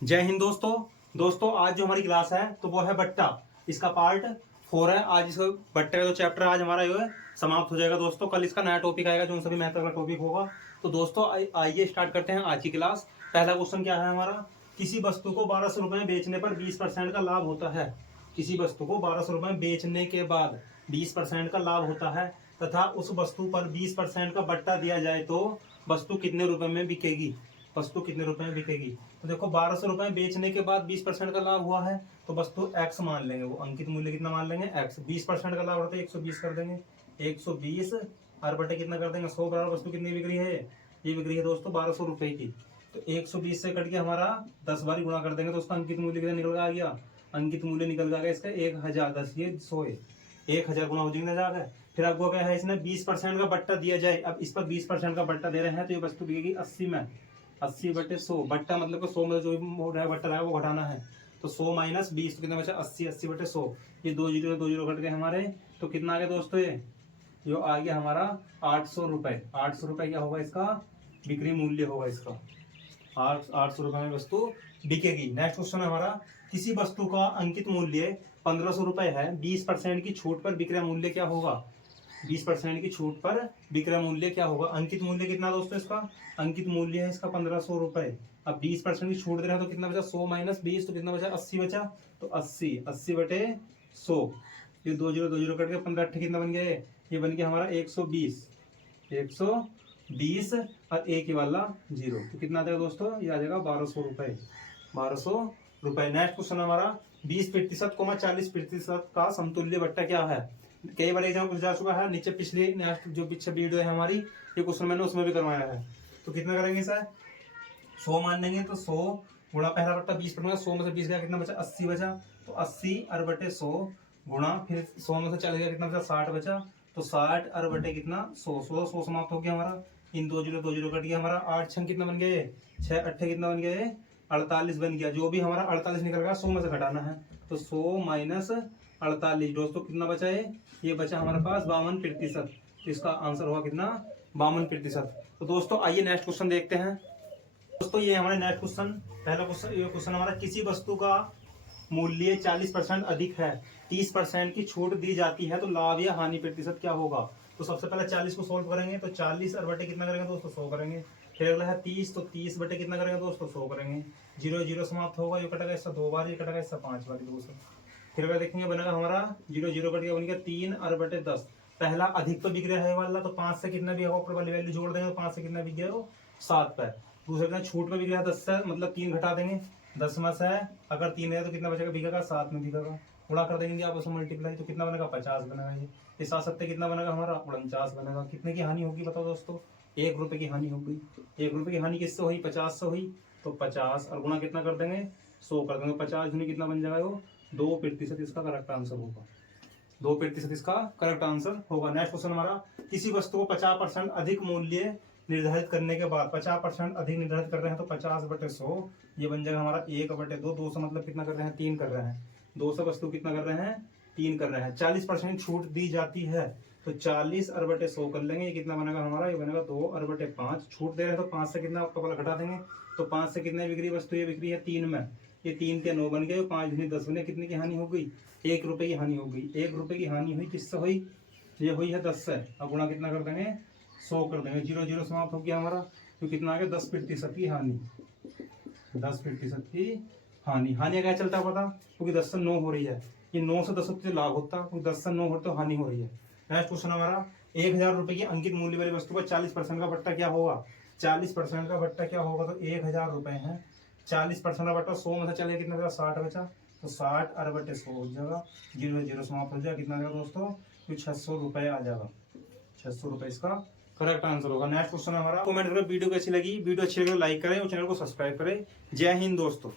जय हिंद दोस्तों आज जो हमारी क्लास है तो वो है बट्टा। इसका पार्ट 4 है। आज इस बट्टे का जो चैप्टर आज हमारा जो है समाप्त हो जाएगा दोस्तों। कल इसका नया टॉपिक आएगा जो उन सभी मैथ का टॉपिक होगा। तो दोस्तों आइए स्टार्ट करते हैं आज की क्लास। पहला क्वेश्चन क्या है हमारा, किसी वस्तु को 1200 रुपये में बेचने पर 20% का लाभ होता है। किसी वस्तु को 1200 रुपये में बेचने के बाद 20% का लाभ होता है तथा उस वस्तु पर 20% का बट्टा दिया जाए तो वस्तु कितने रुपए में बिकेगी। वस्तु कितने रुपए में बिकेगी। तो देखो 1200 रुपये बेचने के बाद 20% का लाभ हुआ है तो वस्तु x मान लेंगे। वो अंकित मूल्य कितना मान लेंगे x। 20% का लाभ होता है 120 कर देंगे। 120 और बटे कितना कर देंगे 100 बराबर वस्तु कितनी बिक रही है, ये बिक रही है दोस्तों 1200 रुपये की। तो 120 से कट के हमारा 10 बार गुणा कर देंगे तो उसका अंकित मूल्य कितना निकल आ गया। अंकित मूल्य निकल गया इसका 1000। 10 ये 100 है, 1000 गुना हो जाएगा। फिर आपको क्या है, इसने 20% का बट्टा दिया जाए। अब इस पर 20% का बट्टा दे रहे हैं तो ये वस्तु बिकेगी 80 में। 80 बटे 100 बट्टा मतलब 100 में जो भी बट्टा रहा है वो घटाना है। तो 100 माइनस 20 तो कितना बचा 80। 80 बटे 100 ये 2 जीरो कट गए हमारे। तो कितना आ गया दोस्तों, ये जो आ गया हमारा 800 रुपये। 800 रुपये क्या होगा इसका बिक्री मूल्य होगा इसका। 800 रुपये में वस्तु बिकेगी। नेक्स्ट क्वेश्चन है हमारा, किसी वस्तु का अंकित मूल्य 1500 रुपये है। 20% की छूट पर विक्रय मूल्य क्या होगा। 20% की छूट पर विक्रय मूल्य क्या होगा। अंकित मूल्य कितना दोस्तों इसका, अंकित मूल्य है इसका 1500 रुपये। अब 20% की छूट दे रहे हैं तो कितना बचा 100 माइनस 20 तो कितना बचा 80 बचा। तो 80 बटे 100 ये 2 जीरो कट के 15 अट्ठे कितना बन गया, ये बन गया हमारा 120 और एक ही वाला 0 तो कितना आ जाएगा दोस्तों, ये आ जाएगा 1200 रुपये। 1200 रुपये। नेक्स्ट क्वेश्चन हमारा 20% 40% का समतुल्य बट्टा क्या है। कई बार एग्जाम पूछा जा चुका है। नीचे पिछली जो पीछे वीडियो है हमारी, ये क्वेश्चन मैंने उसमें भी करवाया है। तो कितना करेंगे सर, 100 मान लेंगे तो 100 गुणा पहला बट्टा 20%, 100 में से 20 गया कितना बचा 80 बचा। तो 80 और बटे 100 गुणा फिर 100 में से चल गया कितना बचा 60 बचा। तो 60 और बटे कितना 100 समाप्त हो गया हमारा। इन 2 जीरो कट गया हमारा। 8 छंग कितना बन गए 6 अट्ठे कितना बन गए 48 बन गया। जो भी हमारा 48 निकल गया 100 में से घटाना है। तो 100 माइनस 48 दोस्तों कितना बचा है, ये बचा हमारे पास 52%। तो इसका आंसर होगा कितना 52%। तो दोस्तों आइए नेक्स्ट क्वेश्चन देखते हैं। दोस्तों ये हमारा नेक्स्ट क्वेश्चन, पहला क्वेश्चन ये क्वेश्चन हमारा, किसी वस्तु का मूल्य 40% अधिक है, 30% की छूट दी जाती है तो लाभ या हानि प्रतिशत क्या होगा। तो सबसे पहले 40 को सोल्व करेंगे तो 40 और बटे कितना करेंगे दोस्तों 100 करेंगे। फिर अगला है 30 तो 30 बटे कितना करेंगे दोस्तों 100 करेंगे। 0 समाप्त होगा, ये कटेगा इससे 2 बार, ये कटेगा इससे 5 बार दोस्तों। फिर अगर देखेंगे बनेगा हमारा 0 कट गया बन गया 3 और बटे 10। पहला अधिक तो बिक रहा है वाला, तो 5 से कितना भी होगा ऊपर वाली वैल्यू जोड़ देंगे तो 5 से कितना बिक गया वो 7 पर। दूसरे कितना छूट में बिक रहा है 10 से, मतलब 3 घटा देंगे 10 में से अगर 3 है तो कितना बचेगा बिकेगा 7 में बिकेगा। गुणा कर देंगे आपस में मल्टीप्लाई तो कितना बनेगा 50 बनेगा। ये 7 सत्ते कितना बनेगा हमारा 49 बनेगा। कितने की हानि होगी बताओ दोस्तों, 1 रुपये की हानि होगी। 1 रुपये की हानि किससे हुई 50 से हुई। तो 50 और गुणा कितना कर देंगे 100 कर देंगे। 50 गुनी कितना बन जाएगा वो 2% इसका करेक्ट आंसर होगा। 2% इसका करेक्ट आंसर होगा। नेक्स्ट क्वेश्चन हमारा, किसी वस्तु को 50% अधिक मूल्य निर्धारित करने के बाद 50% अधिक निर्धारित कर रहे हैं तो 50 बटे 100 ये बन जाएगा हमारा 1 बटे 2। 2 से मतलब कितना कर रहे हैं 3 कर रहे हैं। 2 से वस्तु कितना कर रहे हैं 3 कर रहे हैं। 40% छूट दी जाती है तो 40 और बटे 100 कर लेंगे। ये कितना बनेगा हमारा, ये बनेगा 2 और बटे 5। छूट दे रहे हैं तो 5 से कितना आपका घटा देंगे तो 5 से कितने बिक्री वस्तु ये बिक्री है 3 में। ये 3 के 9 बन गए, 5 दूनी 10 बने। कितने की हानि हो गई 1 रुपये की हानि हो गई। 1 रुपये की हानि हुई किससे हुई, ये हुई है 10 से। अब गुणा कितना कर देंगे 100 कर देंगे। 0 समाप्त हो गया हमारा। तो कितना आ गया 10% की हानि। 10% की हानि। हानि क्या चलता पता, क्योंकि 10 से 9 हो रही है। ये 9 से 10 होते लाभ होता, क्योंकि 10 से 9 होते तो हानि हो रही है। नेक्स्ट क्वेश्चन हमारा, 1000 रुपये की अंकित मूल्य वाली वस्तु पर 40% का बट्टा क्या होगा। 40% का बट्टा क्या होगा तो 1000 रुपये है। 40% का बट्टा 100 में से चले कितना बचा 60 बचा। तो 60 और बटे 100 हो जाएगा। 0 समाप्त हो जाएगा। कितना आ जाएगा दोस्तों, तो 600 रुपये आ जाएगा। 600 रुपये इसका करेक्ट आंसर होगा। नेक्स्ट क्वेश्चन हमारा, कमेंट करें वीडियो कैसी लगी। वीडियो अच्छी लगी तो लाइक करें और चैनल को सब्सक्राइब करें। जय हिंद दोस्तों।